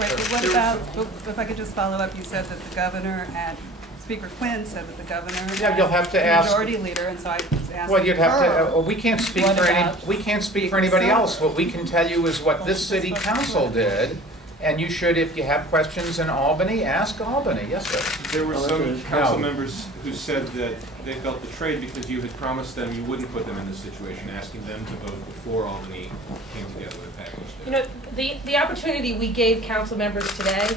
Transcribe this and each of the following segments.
Wait, but what about, if I could just follow up, you said that the governor and Speaker Quinn said that the governor Yeah, you'll have to ask. Majority leader, and so I was asking. Well, you'd have to. We can't speak What for about we can't speak for anybody else. What we can tell you is what this city council did, and you should, if you have questions in Albany, ask Albany. Yes, sir. There were some council members who said that they felt betrayed because you had promised them you wouldn't put them in this situation, asking them to vote before Albany came together with a package. You know, the opportunity we gave council members today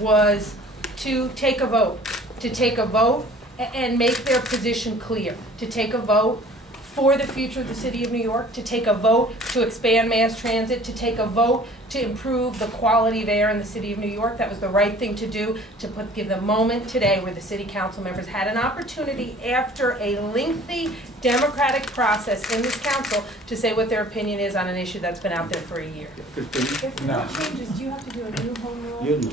was to take a vote. To take a vote and make their position clear, to take a vote for the future of the city of New York, to take a vote to expand mass transit, to take a vote to improve the quality of air in the city of New York. That was the right thing to do, to give the moment today where the city council members had an opportunity after a lengthy democratic process in this council to say what their opinion is on an issue that's been out there for a year. If no changes, do you have to do a new home rule?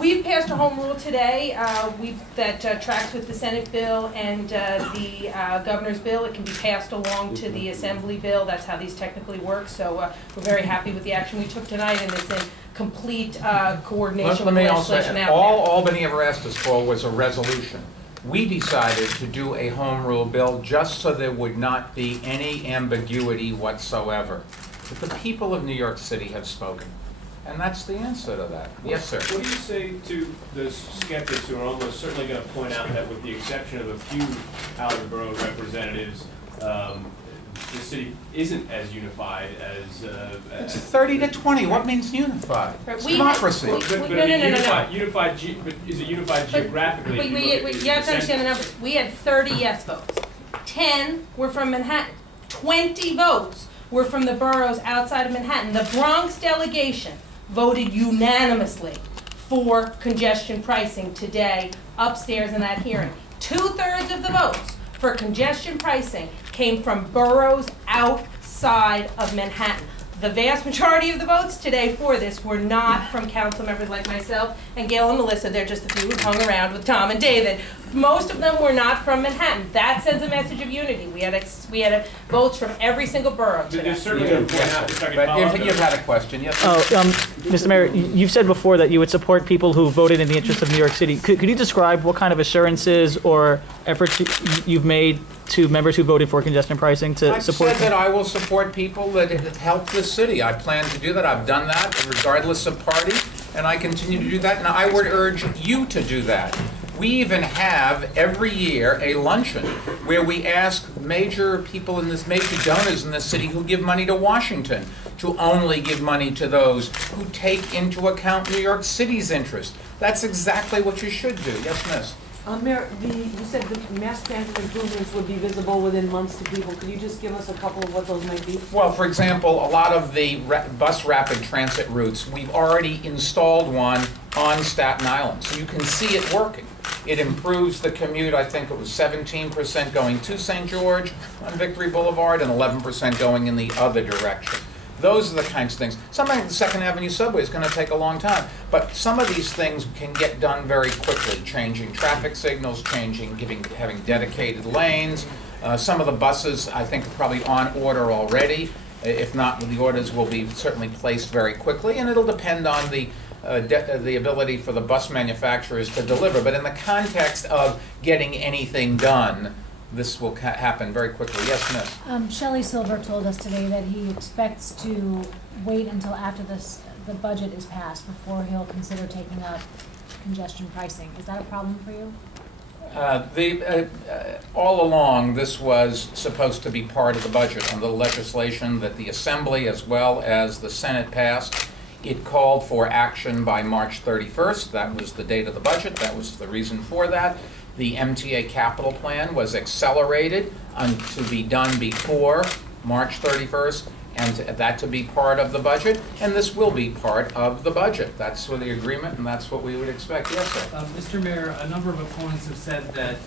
We've passed a home rule today that tracks with the Senate bill and the governor's bill. It can be passed along to the Assembly bill. That's how these technically work. So we're very happy with the action we took tonight, and it's in complete coordination with legislation out there. All Albany ever asked us for was a resolution. We decided to do a home rule bill just so there would not be any ambiguity whatsoever. But the people of New York City have spoken. And that's the answer to that. Yes, sir. What do you say to the skeptics who are almost certainly going to point out that with the exception of a few outer borough representatives, the city isn't as unified as... it's 30 to 20. What means unified? It's democracy. Unified, is it unified geographically? You have to understand the numbers. We had 30 yes votes. 10 were from Manhattan. 20 votes were from the boroughs outside of Manhattan. The Bronx delegation voted unanimously for congestion pricing today upstairs in that hearing. 2/3 of the votes for congestion pricing came from boroughs outside of Manhattan. The vast majority of the votes today for this were not from council members like myself and Gail and Melissa. They're just the few who hung around with Tom and David. Most of them were not from Manhattan. That sends a message of unity. We had votes from every single borough today. There's certainly a point out. But you've had a question, yes? Mr. Mayor, you've said before that you would support people who voted in the interest of New York City. Could you describe what kind of assurances or efforts you've made to members who voted for congestion pricing to support? I've said that I will support people that help the city. I plan to do that. I've done that regardless of party, and I continue to do that, and I would urge you to do that. We even have every year a luncheon where we ask major donors in the city who give money to Washington to only give money to those who take into account New York City's interest. That's exactly what you should do. Yes, miss? Mayor, you said the mass transit improvements would be visible within months to people. Could you just give us a couple of what those might be? Well, for example, a lot of the bus rapid transit routes, we've already installed one on Staten Island, so you can see it working. It improves the commute. I think it was 17% going to St. George on Victory Boulevard and 11% going in the other direction. Those are the kinds of things. Something like the 2nd Avenue subway is going to take a long time, but some of these things can get done very quickly, changing traffic signals, having dedicated lanes. Some of the buses, I think, are probably on order already. If not, the orders will be certainly placed very quickly, and it'll depend on the ability for the bus manufacturers to deliver. But in the context of getting anything done, this will happen very quickly. Yes, miss? Shelley Silver told us today that he expects to wait until after the budget is passed before he'll consider taking up congestion pricing. Is that a problem for you? All along, this was supposed to be part of the budget under the legislation that the Assembly as well as the Senate passed. It called for action by March 31st. That was the date of the budget. That was the reason for that. The MTA capital plan was accelerated to be done before March 31st, and that to be part of the budget, and this will be part of the budget. That's what the agreement, and that's what we would expect. Yes, sir. Mr. Mayor, a number of opponents have said that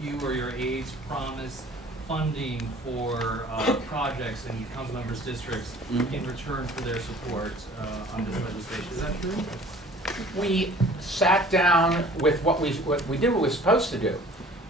you or your aides promised funding for projects in council members' districts in return for their support on this legislation. Is that true? We sat down with what we did what we were supposed to do.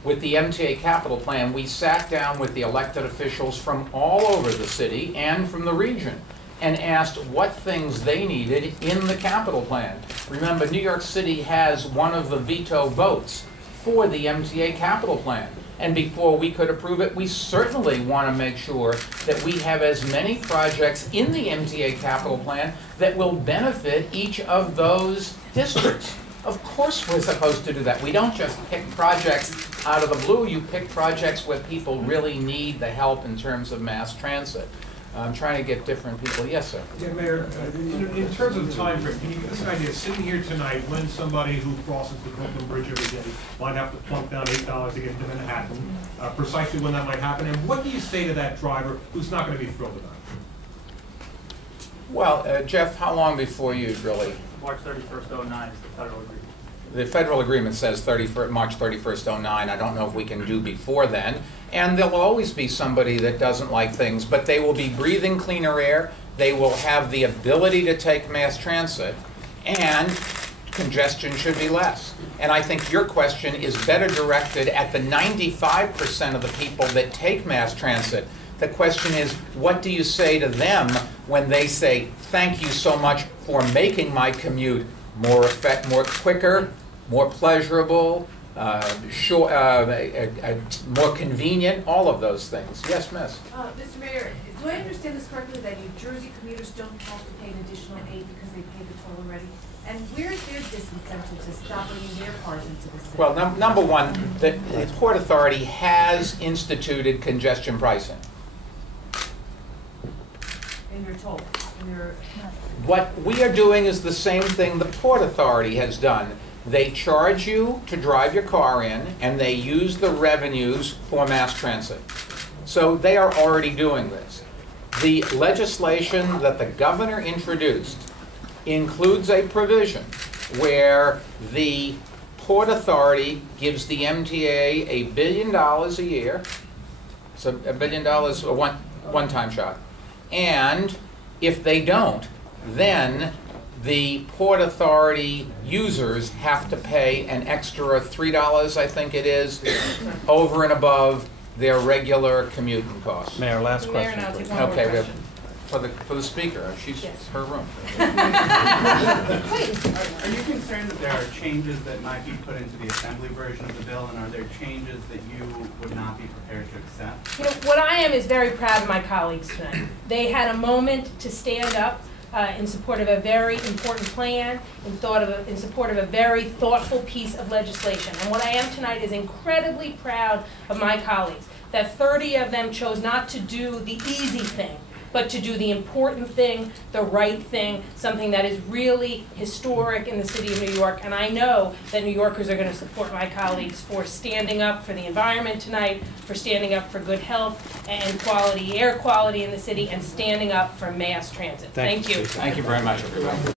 With the MTA capital plan, we sat down with the elected officials from all over the city and from the region and asked what things they needed in the capital plan. Remember, New York City has one of the veto votes for the MTA capital plan. And before we could approve it, we certainly want to make sure that we have as many projects in the MTA capital plan that will benefit each of those districts. Of course we're supposed to do that. We don't just pick projects out of the blue. You pick projects where people really need the help in terms of mass transit. I'm trying to get different people. Yes, sir. Yeah, Mayor, in terms of time frame, can you give us an idea, sitting here tonight, when somebody who crosses the Brooklyn Bridge every day might have to plunk down $8 to get into Manhattan, precisely when that might happen, and what do you say to that driver who's not going to be thrilled about it? Well, Jeff, how long before you really? March 31st, 09 is the federal agreement. The federal agreement says March 31st, 09. I don't know if we can do before then. And there'll always be somebody that doesn't like things, but they will be breathing cleaner air. They will have the ability to take mass transit, and congestion should be less. And I think your question is better directed at the 95% of the people that take mass transit. The question is, what do you say to them when they say, thank you so much for making my commute more quicker, more pleasurable, more convenient, all of those things. Yes, Miss? Mr. Mayor, do I understand this correctly that New Jersey commuters don't have to pay an additional $8 because they paid the toll already? And where is their disincentive to stop bringing their cars into the city? Well, number one, the Port Authority has instituted congestion pricing. In your toll, in your... What we are doing is the same thing the Port Authority has done. They charge you to drive your car in, and they use the revenues for mass transit. So they are already doing this. The legislation that the governor introduced includes a provision where the Port Authority gives the MTA $1 billion a year. So $1 billion, a one-time shot. And if they don't, then the Port Authority users have to pay an extra $3, I think it is, over and above their regular commuting costs. Mayor, last question. Mayor, now please. take one more Okay, question. for the speaker, she's Yes. her room. Are you concerned that there are changes that might be put into the assembly version of the bill, and are there changes that you would not be prepared to accept? You know, what I am is very proud of my colleagues tonight. They had a moment to stand up in support of a very important plan, in support of a very thoughtful piece of legislation. And what I am tonight is incredibly proud of my colleagues, that 30 of them chose not to do the easy thing, but to do the important thing, the right thing, something that is really historic in the city of New York. And I know that New Yorkers are going to support my colleagues for standing up for the environment tonight, for standing up for good health and quality, air quality in the city, and standing up for mass transit. Thank you. Thank you very much, everybody.